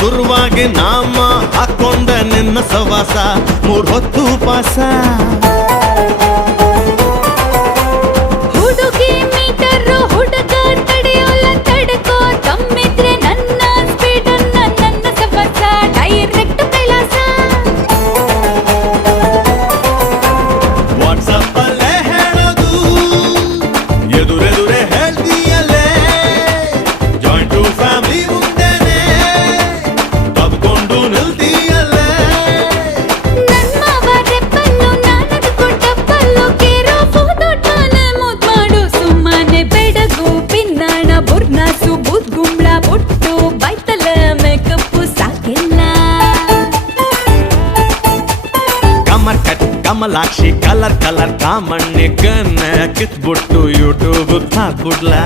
ಸುರುವಾಗಿ ನಾಮ ಹಾಕೊಂಡ ನಿನ್ನ ಸವಾಸ. ಮೂರ್ ಹೊತ್ತು ಪಾಸ ಕಮಲಾಕ್ಷಿ ಕಲರ್ ಕಲರ್ ಕಾಮಣ್ಣೆ ಕನ್ನ ಕಿತ್ಬಿಟ್ಟು ಯೂಟ್ಯೂಬ್ ಹಾಕ್ಬಿಡ್ಲಾ